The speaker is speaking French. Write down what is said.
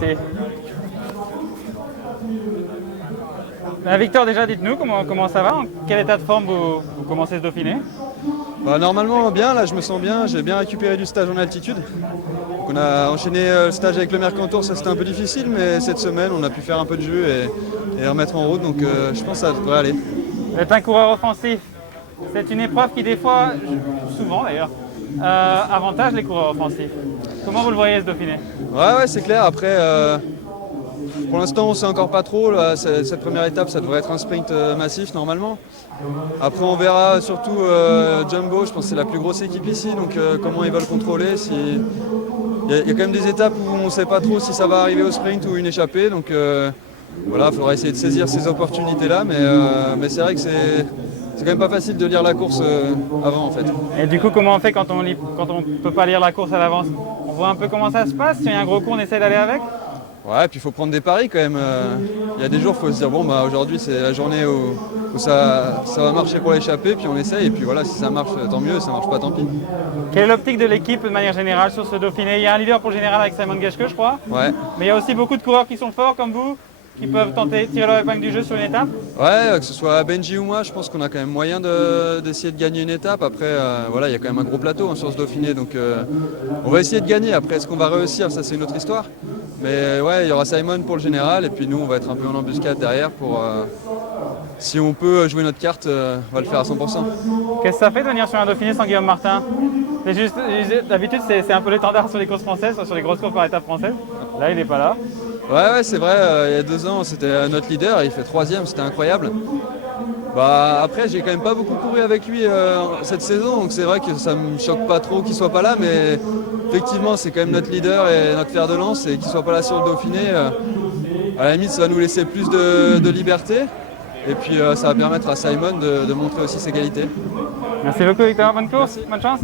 Merci. Victor, déjà, dites-nous comment ça va, en quel état de forme vous commencez ce Dauphiné? Normalement bien, là je me sens bien, j'ai bien récupéré du stage en altitude. Donc on a enchaîné le stage avec le Mercantour, ça c'était un peu difficile, mais cette semaine on a pu faire un peu de jeu et remettre en route, donc je pense que ça devrait aller. Vous êtes un coureur offensif. C'est une épreuve qui des fois, souvent d'ailleurs, avantage les coureurs offensifs. Comment vous le voyez ce Dauphiné? Ouais, c'est clair, après pour l'instant on sait encore pas trop, là, cette première étape ça devrait être un sprint massif normalement. Après on verra surtout Jumbo, je pense que c'est la plus grosse équipe ici, donc comment ils veulent contrôler. Il y a quand même des étapes où on ne sait pas trop si ça va arriver au sprint ou une échappée, donc voilà, il faudra essayer de saisir ces opportunités-là, mais c'est vrai que c'est quand même pas facile de lire la course avant en fait. Et du coup, comment on fait quand on peut pas lire la course à l'avance? On voit un peu comment ça se passe, s'il y a un gros coup on essaie d'aller avec? Ouais, puis il faut prendre des paris quand même. Il y a des jours, il faut se dire, bon, bah, aujourd'hui c'est la journée où ça va marcher pour l'échapper, puis on essaye, et puis voilà, si ça marche, tant mieux, ça marche pas, tant pis. Quelle est l'optique de l'équipe de manière générale sur ce Dauphiné? Il y a un leader pour le général avec Simon Geschke, je crois. Ouais. Mais il y a aussi beaucoup de coureurs qui sont forts comme vous, qui peuvent tenter de tirer leur épingle du jeu sur une étape. Ouais, que ce soit Benji ou moi, je pense qu'on a quand même moyen d'essayer de gagner une étape. Après, voilà, il y a quand même un gros plateau sur ce Dauphiné, donc on va essayer de gagner. Après, est-ce qu'on va réussir? Ça, c'est une autre histoire. Mais ouais, il y aura Simon pour le général, et puis nous, on va être un peu en embuscade derrière pour... si on peut jouer notre carte, on va le faire à 100%. Qu'est-ce que ça fait de venir sur un Dauphiné sans Guillaume Martin? C'est juste, d'habitude, c'est un peu l'étendard sur les courses françaises, sur les grosses courses par étape françaises. Là, il n'est pas là. Ouais, c'est vrai, il y a 2 ans, c'était notre leader, il fait 3e, c'était incroyable. Bah, après, j'ai quand même pas beaucoup couru avec lui cette saison, donc c'est vrai que ça me choque pas trop qu'il soit pas là, mais effectivement, c'est quand même notre leader et notre fer de lance, et qu'il soit pas là sur le Dauphiné, à la limite, ça va nous laisser plus de liberté, et puis ça va permettre à Simon de montrer aussi ses qualités. Merci beaucoup, Victor. Bonne course, bonne chance.